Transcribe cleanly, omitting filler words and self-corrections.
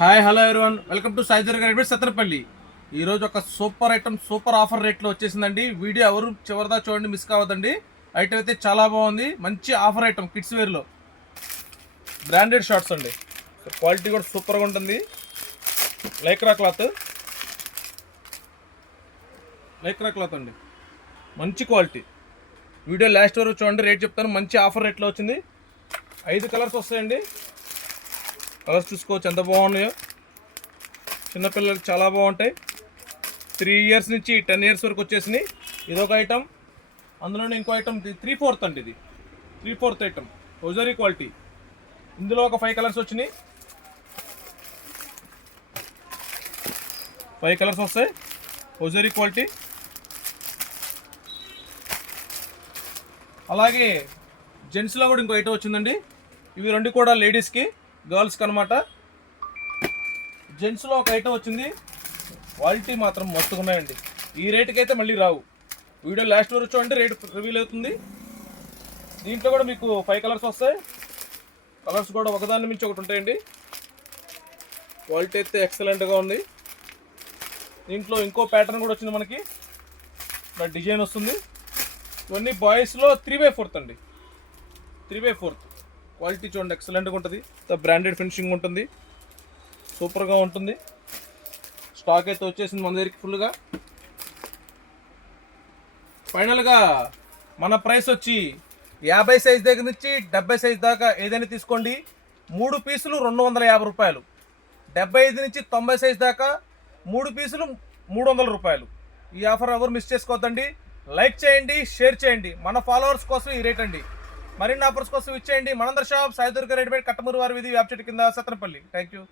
Hi hello everyone, welcome to Sai Durga Reddy Sattenapalli. ఈరోజు ఒక super item super offer రేట్లో వచ్చేసిందండి. వీడియో ఎవరు చివరిదా చూడండి, మిస్ కావద్దండి. ఐటమ్ అయితే చాలా బాగుంది, మంచి ఆఫర్ ఐటమ్. కిడ్స్ వేర్లో బ్రాండెడ్ షార్ట్స్ అండి. క్వాలిటీ కూడా సూపర్గా ఉంటుంది. లైక్రా క్లాత్ అండి, మంచి క్వాలిటీ. వీడియో లాస్ట్ వరకు చూడండి, రేట్ చెప్తాను. మంచి ఆఫర్ రేట్లో వచ్చింది. 5 కలర్స్ వస్తాయండి. కలర్స్ చూసుకోవచ్చు ఎంత బాగున్నాయో. చిన్నపిల్లలకి చాలా బాగుంటాయి. 3 ఇయర్స్ నుంచి 10 ఇయర్స్ వరకు వచ్చేసినాయి. ఇదొక ఐటమ్. అందులోనే ఇంకో ఐటమ్ 3/4 అండి. ఇది 3/4 ఐటమ్, హోజరీ క్వాలిటీ. ఇందులో ఒక 5 కలర్స్ వచ్చినాయి. 5 కలర్స్ వస్తాయి, హోజరీ క్వాలిటీ. అలాగే జెంట్స్లో కూడా ఇంకో ఐటమ్ వచ్చిందండి. ఇవి రెండు కూడా లేడీస్కి, గర్ల్స్కి అనమాట. జెంట్స్లో ఒక ఐటమ్ వచ్చింది. క్వాలిటీ మాత్రం మస్తుగా ఉన్నాయండి. ఈ రేటుకి అయితే మళ్ళీ రావు. వీడియో లాస్ట్ వరకు చూడండి, రేటు రివీల్ అవుతుంది. దీంట్లో కూడా మీకు 5 కలర్స్ వస్తాయి. కలర్స్ కూడా ఒకదాని మించి ఒకటి ఉంటాయండి. క్వాలిటీ అయితే ఎక్సలెంట్గా ఉంది. దీంట్లో ఇంకో ప్యాటర్న్ కూడా వచ్చింది మనకి. డిజైన్ వస్తుంది. ఇవన్నీ బాయ్స్లో 3/4 అండి. 3/4 క్వాలిటీ చూడండి, ఎక్సలెంట్గా ఉంటుంది. బ్రాండెడ్ ఫినిషింగ్ ఉంటుంది, సూపర్గా ఉంటుంది. స్టాక్ అయితే వచ్చేసింది మన దగ్గరికి ఫుల్గా. ఫైనల్గా మన ప్రైస్ వచ్చి 50 సైజ్ దగ్గర నుంచి 70 సైజ్ దాకా ఏదైనా తీసుకోండి. 3 పీసులు 250 రూపాయలు. 75 నుంచి 90 సైజ్ దాకా 3 పీసులు 300 రూపాయలు. ఈ ఆఫర్ ఎవరు మిస్ చేసుకోవద్దండి. లైక్ చేయండి, షేర్ చేయండి. మన ఫాలోవర్స్ కోసం ఈ రేట్ అండి. మరిన్ని ఆఫర్స్ కోసం ఇచ్చేయండి. మనందర్ షాప్ సాయి దుర్గా రెడ్డి కట్టమూరు వారి వీధి, వేప చెట్టు కింద, సత్తెనపల్లి. Thank you.